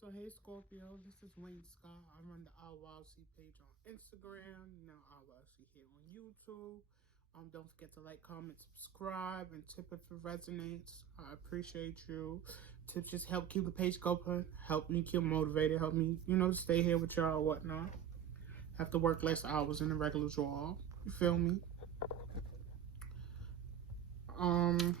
So hey Scorpio, this is Wayne Scott. I run the IYC page on Instagram, now IYC here on YouTube. Don't forget to like, comment, subscribe, and tip if it resonates. I appreciate you. Tips just help keep the page going, help me keep motivated, help me, stay here with y'all or whatnot. Have to work less hours in the regular job. You feel me? Um,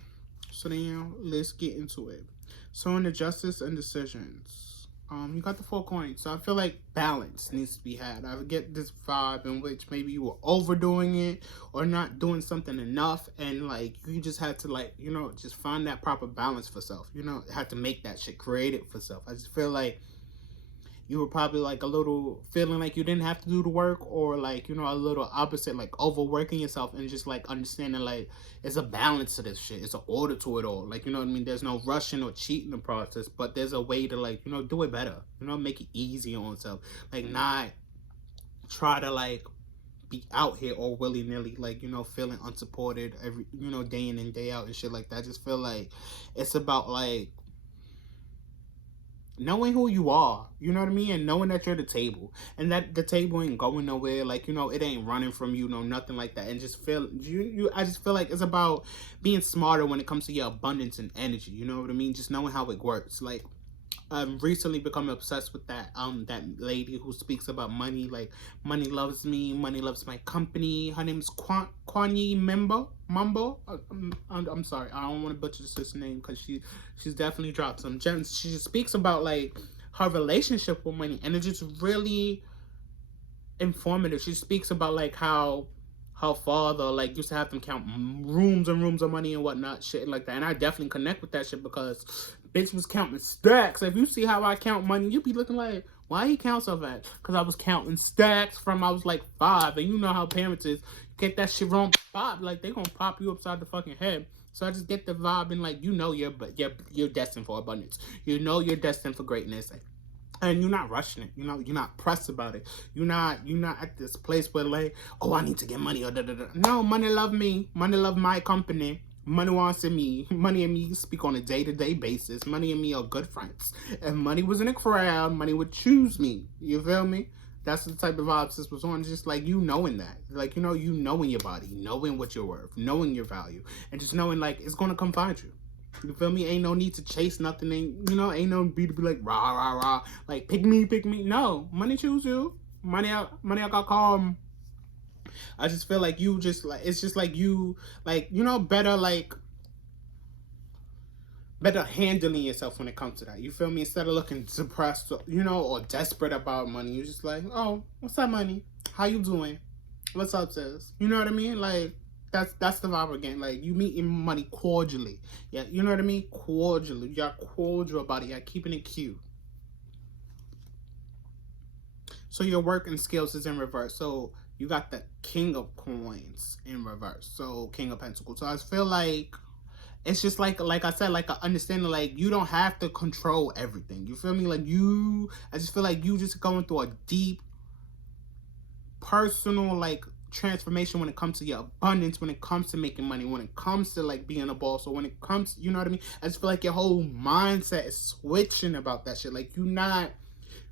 so then let's get into it. So in the justice and decisions, you got the 4 coins. So I feel like balance needs to be had. I get this vibe in which maybe you were overdoing it or not doing something enough, and like you just had to just find that proper balance for self. Had to make that shit, create it for self. I just feel like you were probably like a little feeling like you didn't have to do the work, or like a little opposite, like overworking yourself, and just like understanding like it's a balance to this shit, it's an order to it all, like what I mean, there's no rushing or cheating the process, but there's a way to like do it better, make it easy on yourself, like not try to like be out here all willy-nilly, like feeling unsupported every day in and day out and shit like that. I just feel like it's about like knowing who you are, you know what I mean, and knowing that you're the table, and that the table ain't going nowhere, like it ain't running from you, no nothing like that, and just feel you I just feel like it's about being smarter when it comes to your abundance and energy, you know what I mean, just knowing how it works. Like I've recently become obsessed with that lady who speaks about money, like money loves me, money loves my company. Her name is Kwanyi Mumbo. I'm sorry, I don't want to butcher this name because she's definitely dropped some gems. She speaks about like her relationship with money, and it's just really informative. She speaks about like how her father like used to have them count rooms and rooms of money and whatnot, shit like that. And I definitely connect with that shit because bitch was counting stacks. If you see how I count money, you be looking like, why he count so fast? Because I was counting stacks from I was like 5, and you know how parents is. Get that shit wrong, pop, like they gonna pop you upside the fucking head. So I just get the vibe, and like you're destined for abundance. You're destined for greatness. And you're not rushing it, you're not pressed about it, you're not at this place where like, oh, I need to get money or da da da. No, money love me, money love my company, money wants in me, money and me speak on a day-to-day basis, money and me are good friends. If money was in a crowd, money would choose me, you feel me? That's the type of vibes this was on, just like knowing that, like knowing your body, knowing what you're worth, knowing your value, and just knowing like it's gonna come find you. You feel me? Ain't no need to chase nothing. Ain't no need to be like rah rah rah. Like pick me, pick me. No, money choose you. Money I got calm. I just feel like you just like it's just like you like better handling yourself when it comes to that. You feel me? Instead of looking depressed, or desperate about money, you're just like, oh, what's up, money? How you doing? What's up, sis? You know what I mean? Like that's the vibe again. Like you meeting money cordially. Yeah, you know what I mean? Cordially. You're cordial about it. You're keeping it cute. So your work and skills is in reverse. So you got the King of Coins in reverse. So King of Pentacles. So I feel like it's just like I said, like I understand like you don't have to control everything. You feel me? Like I just feel like you just going through a deep personal like transformation when it comes to your abundance, when it comes to making money, when it comes to like being a boss, or when it comes, you know what I mean? I just feel like your whole mindset is switching about that shit. Like you're not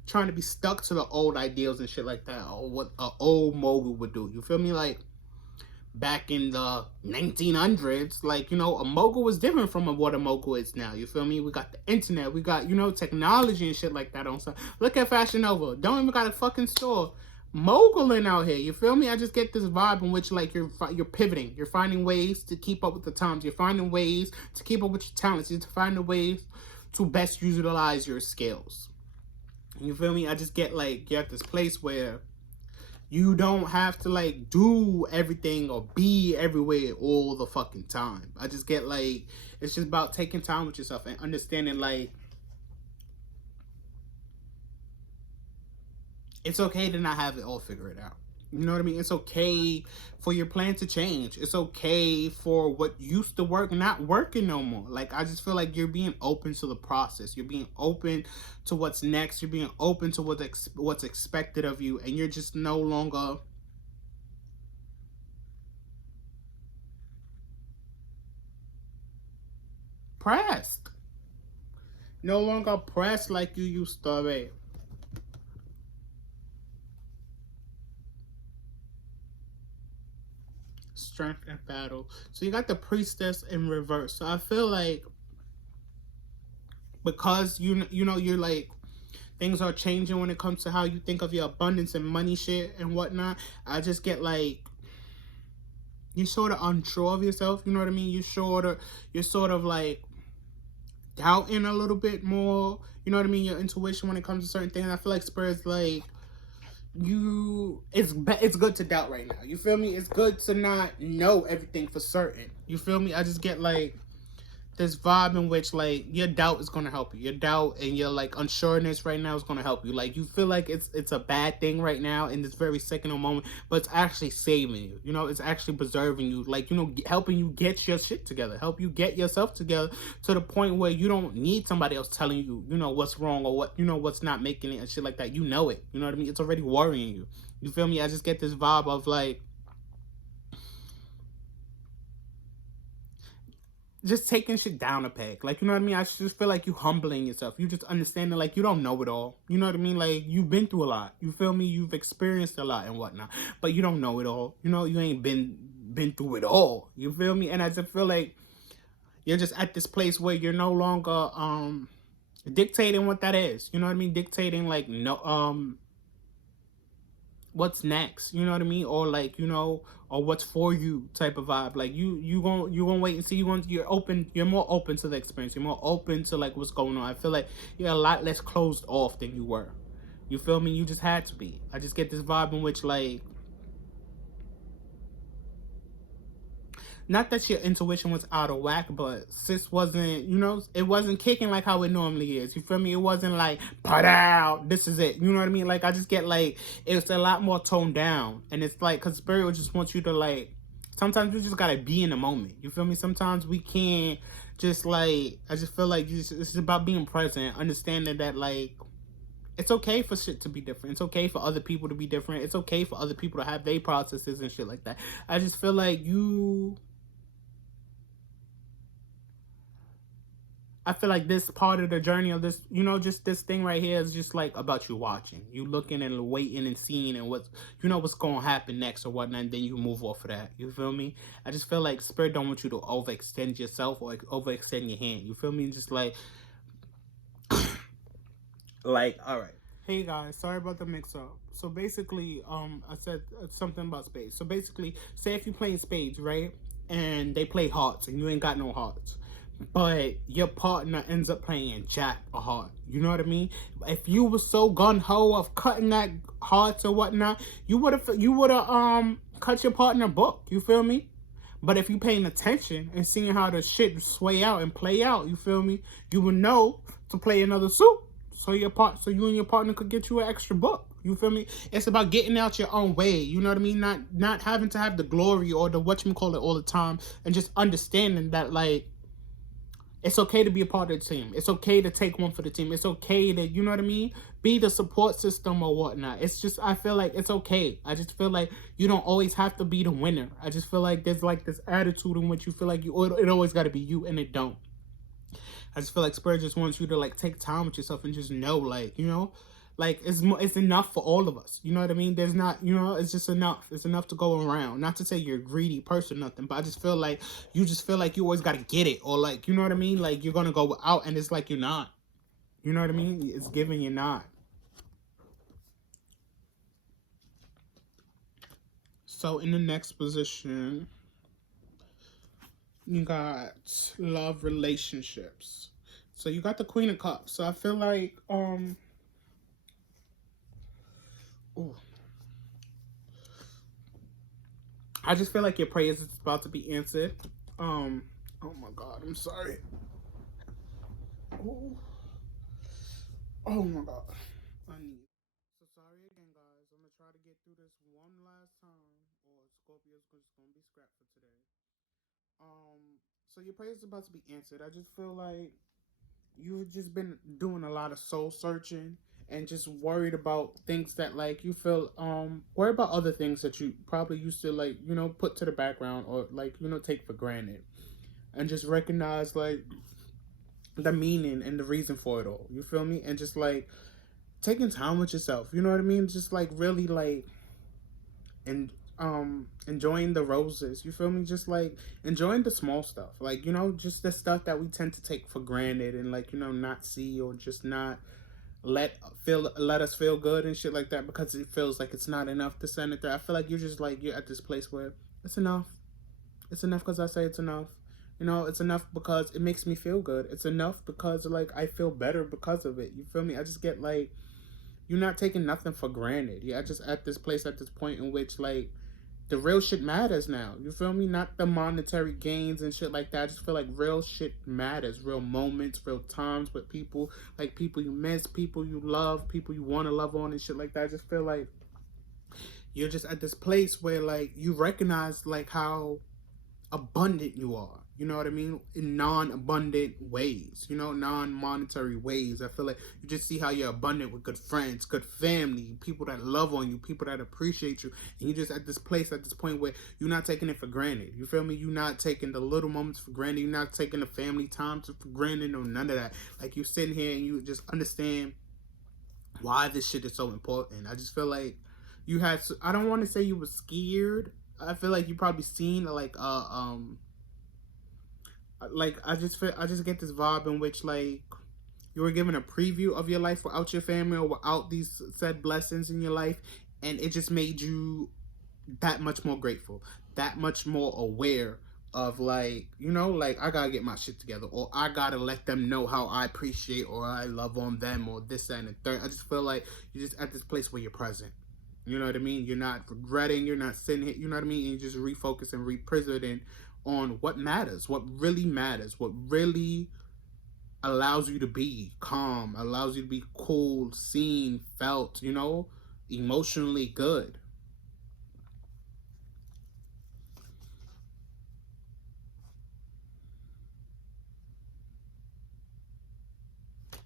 trying to be stuck to the old ideals and shit like that, or what an old mogul would do. You feel me? Like back in the 1900s, like a mogul was different from what a mogul is now. You feel me? We got the internet, we got technology and shit like that on. So look at Fashion Nova, don't even got a fucking store. Moguling out here, you feel me? I just get this vibe in which like you're pivoting, you're finding ways to keep up with the times, you're finding ways to keep up with your talents, you're finding ways to best utilize your skills. You feel me? I just get like you're at this place where you don't have to like do everything or be everywhere all the fucking time. I just get like it's just about taking time with yourself and understanding like it's okay to not have it all figured out. You know what I mean? It's okay for your plan to change. It's okay for what used to work not working no more. Like I just feel like you're being open to the process. You're being open to what's next. You're being open to what's expected of you, and you're just no longer pressed. No longer pressed like you used to be. Strength and battle. So you got the priestess in reverse. So I feel like because you know you're like things are changing when it comes to how you think of your abundance and money shit and whatnot. I just get like you're sort of unsure of yourself. You know what I mean? You're sort of like doubting a little bit more. You know what I mean? Your intuition when it comes to certain things. I feel like Spirit's like it's good to doubt right now. You feel me? It's good to not know everything for certain. You feel me? I just get like this vibe in which like your doubt is gonna help you. Your doubt and your like unsureness right now is gonna help you. Like you feel like it's a bad thing right now in this very second of moment, but it's actually saving you. You know, it's actually preserving you. Like helping you get your shit together, help you get yourself together to the point where you don't need somebody else telling you, what's wrong or what's not making it and shit like that. You know it. You know what I mean? It's already worrying you. You feel me? I just get this vibe of like just taking shit down a peg. Like, you know what I mean? I just feel like you humbling yourself. You just understanding like you don't know it all. You know what I mean? Like you've been through a lot. You feel me? You've experienced a lot and whatnot. But you don't know it all. You know, you ain't been through it all. You feel me? And I just feel like you're just at this place where you're no longer dictating what that is. You know what I mean? Dictating like no what's next, you know what I mean, or like or what's for you type of vibe. Like you gonna wait and see. You're more open to the experience. You're more open to like what's going on. I feel like you're a lot less closed off than you were. You feel me? You just had to be. I just get this vibe in which like not that your intuition was out of whack, but sis wasn't, it wasn't kicking like how it normally is. You feel me? It wasn't like, put out, this is it. You know what I mean? Like, I just get like, it's a lot more toned down. And it's like, because Spirit just wants you to like, sometimes we just gotta be in the moment. You feel me? Sometimes we can't just like, I just feel like it's about being present, understanding that like, it's okay for shit to be different. It's okay for other people to be different. It's okay for other people to have their processes and shit like that. I just feel like I feel like this part of the journey of this, just this thing right here is just like about you watching, you looking and waiting and seeing and what's going to happen next or whatnot, and then you move off of that. You feel me? I just feel like Spirit don't want you to overextend yourself or overextend your hand. You feel me? Just like, all right. Hey guys, sorry about the mix up. So basically, I said something about spades. So basically, say if you playing spades, right? And they play hearts and you ain't got no hearts, but your partner ends up playing jack or heart. You know what I mean? If you were so gun ho of cutting that hearts or whatnot, you would have cut your partner book. You feel me? But if you paying attention and seeing how the shit sway out and play out, you feel me? You would know to play another suit. So you and your partner could get you an extra book. You feel me? It's about getting out your own way. You know what I mean? Not having to have the glory or the whatchamacallit all the time, and just understanding that like it's okay to be a part of the team. It's okay to take one for the team. It's okay to, you know what I mean? Be the support system or whatnot. It's just, I feel like it's okay. I just feel like you don't always have to be the winner. I just feel like there's like this attitude in which you feel like it always got to be you, and it don't. I just feel like Spirit just wants you to like take time with yourself and just know, like, like it's enough for all of us. You know what I mean? There's not, it's just enough. It's enough to go around. Not to say you're a greedy person, nothing, but I just feel like you always got to get it, or like, you know what I mean? Like you're gonna go out and it's like you're not. You know what I mean? It's giving you're not. So in the next position, you got love relationships. So you got the Queen of Cups. So I feel like ooh, I just feel like your prayers is about to be answered. Oh my God, I'm sorry. Ooh. Oh my God, I need. So sorry again, guys. I'm gonna try to get through this one last time, or Scorpio's just gonna be scrapped for today. So your prayers is about to be answered. I just feel like you've just been doing a lot of soul searching and just worried about things that like you feel worried about other things that you probably used to like put to the background or like take for granted, and just recognize like the meaning and the reason for it all. You feel me? And just like taking time with yourself. You know what I mean? Just like really like and enjoying the roses. You feel me? Just like enjoying the small stuff. Like, you know, just the stuff that we tend to take for granted and like, you know, not see or just not let us feel good and shit like that because it feels like it's not enough to send it there. I feel like you're just like you're at this place where it's enough. It's enough because I say it's enough. You know, it's enough because it makes me feel good. It's enough because like I feel better because of it. You feel me? I just get like you're not taking nothing for granted. Yeah, I just at this place at this point in which like the real shit matters now. You feel me? Not the monetary gains and shit like that. I just feel like real shit matters. Real moments, real times with people. Like people you miss, people you love, people you want to love on and shit like that. I just feel like you're just at this place where like you recognize like how abundant you are. You know what I mean? In non-abundant ways, you know, non-monetary ways. I feel like you just see how you're abundant with good friends, good family, people that love on you, people that appreciate you. And you're just at this place, at this point where you're not taking it for granted. You feel me? You're not taking the little moments for granted. You're not taking the family time for granted or none of that. Like you're sitting here and you just understand why this shit is so important. I just feel like you had, I don't want to say you were scared. I feel like you probably seen like I just get this vibe in which like you were given a preview of your life without your family or without these said blessings in your life, and it just made you that much more grateful, that much more aware of like, you know, like I gotta get my shit together or I gotta let them know how I appreciate or I love on them or this, that, and the third. I just feel like you're just at this place where you're present. You know what I mean? You're not regretting, you're not sitting here, you know what I mean? And you just refocus and representing on what matters, what really allows you to be calm, allows you to be cool, seen, felt, you know, emotionally good.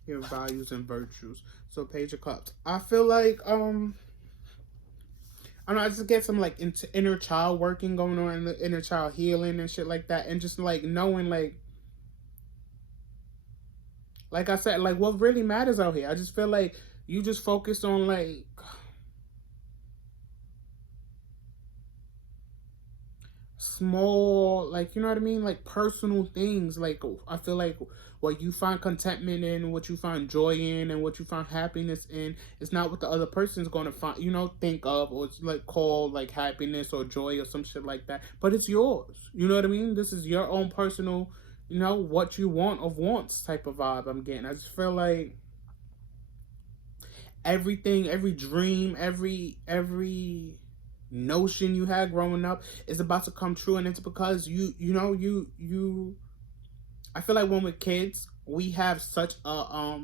Your values and virtues. So Page of Cups. I feel like I don't know, I just get some like inner child working going on in the inner child healing and shit like that, and just like knowing like I said, like what really matters out here. I just feel like you just focus on like small, like, you know what I mean, like personal things. Like I feel like what you find contentment in, what you find joy in, and what you find happiness in is not what the other person's going to find, you know, think of or it's like called like happiness or joy or some shit like that, but it's yours. You know what I mean? This is your own personal, you know, what you want of wants type of vibe I'm getting. I just feel like everything, every dream, every notion you had growing up is about to come true, and it's because you know you I feel like when we're kids we have such a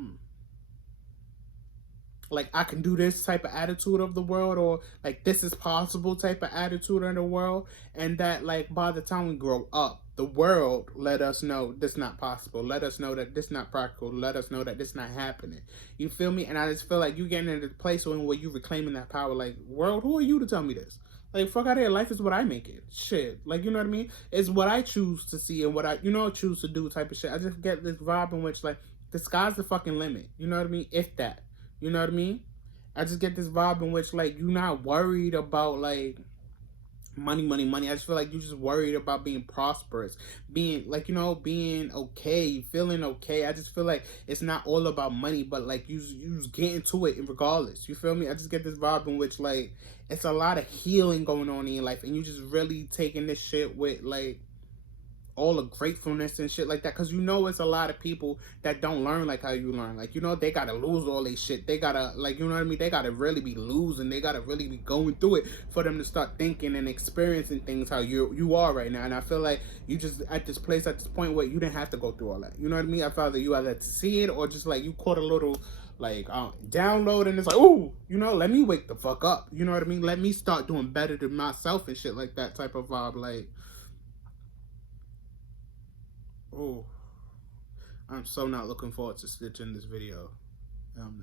like I can do this type of attitude of the world, or like this is possible type of attitude in the world, and that like by the time we grow up the world let us know this not possible, let us know that this not practical, let us know that this not happening. You feel me? And I just feel like you getting into the place where you reclaiming that power, like world, who are you to tell me this? Like fuck out of here, life is what I make it. Shit. Like, you know what I mean? It's what I choose to see and what I, you know, choose to do type of shit. I just get this vibe in which like the sky's the fucking limit. You know what I mean? If that. You know what I mean? I just get this vibe in which like you're not worried about like money. I just feel like you're just worried about being prosperous, being like, you know, being okay, feeling okay. I just feel like it's not all about money, but like you just get into it regardless. You feel me? I just get this vibe in which like it's a lot of healing going on in your life, and you just really taking this shit with like all the gratefulness and shit like that, because you know it's a lot of people that don't learn like how you learn. Like, you know, they gotta lose all their shit, they gotta, like, you know what I mean, they gotta really be losing, they gotta really be going through it for them to start thinking and experiencing things how you are right now. And I feel like you just at this place, at this point where you didn't have to go through all that. You know what I mean? I felt that you either to see it or just like you caught a little like download, and it's like, oh, you know, let me wake the fuck up. You know what I mean? Let me start doing better than myself and shit like that type of vibe. Like, oh, I'm so not looking forward to stitching this video.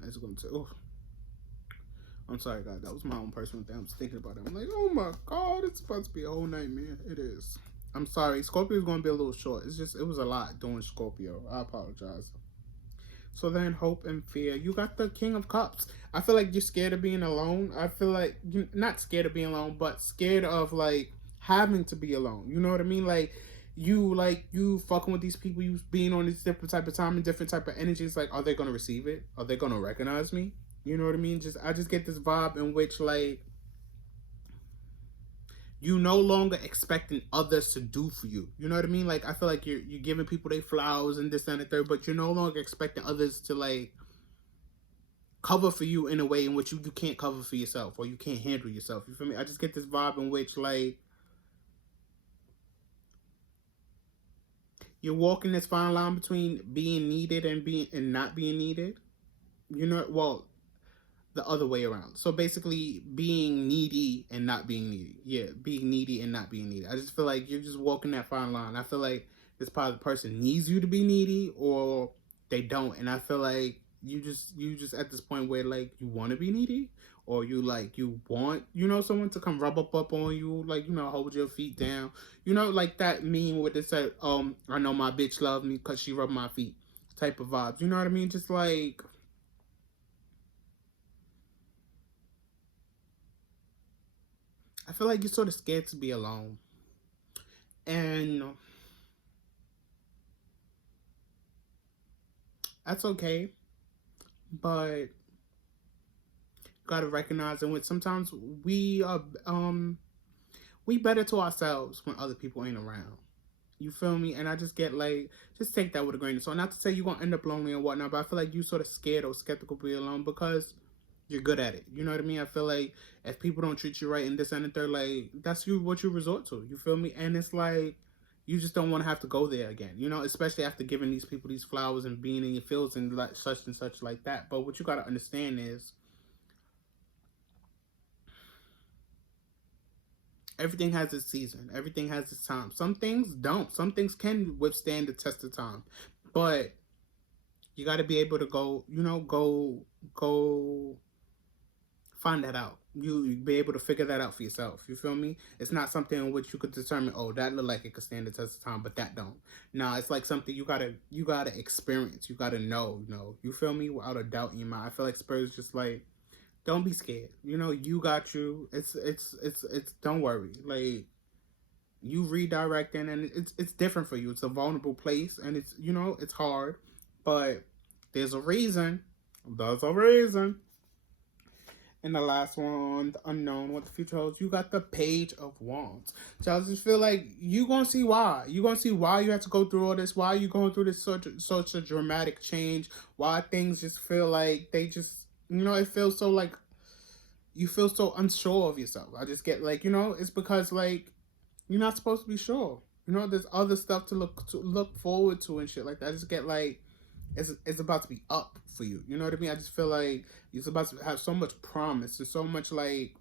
It's going to. Oh, I'm sorry, guys. That was my own personal thing. I was thinking about it. I'm like, oh my god, it's supposed to be a whole nightmare. It is. I'm sorry. Scorpio's going to be a little short. It's just, it was a lot doing Scorpio. I apologize. So then, hope and fear. You got the King of Cups. I feel like you're scared of being alone. I feel like you're not scared of being alone, but scared of like having to be alone. You know what I mean? Like you fucking with these people. You being on this different type of time and different type of energies. Like, are they gonna receive it? Are they gonna recognize me? You know what I mean? I just get this vibe in which like you no longer expecting others to do for you. You know what I mean? Like, I feel like you're giving people their flowers and this and the third, but you're no longer expecting others to like cover for you in a way in which you can't cover for yourself or you can't handle yourself. You feel me? I just get this vibe in which like you're walking this fine line between being needed and not being needed. You know, well, the other way around. So basically, being needy and not being needy. Yeah, being needy and not being needy. I just feel like you're just walking that fine line. I feel like this part of the person needs you to be needy or they don't. And I feel like you just at this point where like you want to be needy or you want someone to come rub up on you, like hold your feet down, like that meme where they said I know my bitch love me because she rubbed my feet type of vibes. You know what I mean? Just like I feel like you're sort of scared to be alone. And that's okay. But gotta recognize and when sometimes we better to ourselves when other people ain't around. You feel me? And I just get like, just take that with a grain of salt. Not to say you're gonna end up lonely and whatnot, but I feel like you sort of scared or skeptical to be alone because you're good at it. You know what I mean? I feel like if people don't treat you right and this and the third, like that's what you resort to. You feel me? And it's like you just don't want to have to go there again. Especially after giving these people these flowers and being in your fields and like such and such like that. But what you gotta understand is everything has its season. Everything has its time. Some things don't. Some things can withstand the test of time. But you got to be able to go find that out. You be able to figure that out for yourself. You feel me? It's not something in which you could determine, oh, that look like it could stand the test of time, but that don't. Nah, it's like something you gotta experience. You gotta know. You feel me? Without a doubt in your mind. I feel like Spurs just like don't be scared. You got you. It's don't worry. Like you redirecting and it's different for you. It's a vulnerable place and it's hard, but there's a reason. There's a reason. And the last one, the unknown, what the future holds. You got the Page of Wands. So I just feel like you gonna see why. You gonna see why you have to go through all this. Why you going through this such a dramatic change. Why things just feel like they just it feels so like you feel so unsure of yourself. I just get like it's because like you're not supposed to be sure. There's other stuff to look forward to and shit like that. I just get like it's about to be up for you. You know what I mean? I just feel like it's about to have so much promise and so much like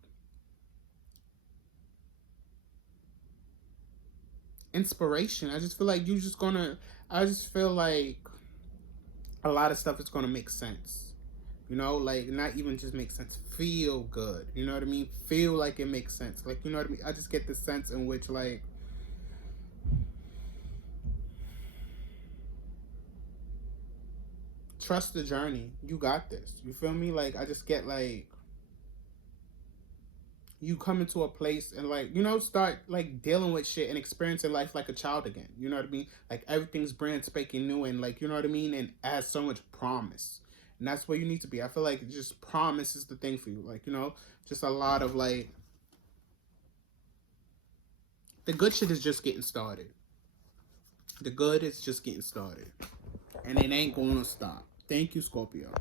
inspiration. I just feel like I just feel like a lot of stuff is gonna make sense. Like not even just make sense, feel good. You know what I mean? Feel like it makes sense. Like, you know what I mean? I just get the sense in which like trust the journey. You got this. You feel me? Like I just get like you come into a place and like start like dealing with shit and experiencing life like a child again. You know what I mean? Like everything's brand spanking new and like you know what I mean, and adds so much promise. And that's where you need to be. I feel like just promise is the thing for you. Like just a lot of like the good shit is just getting started. The good is just getting started, and it ain't going to stop. Thank you, Scorpio.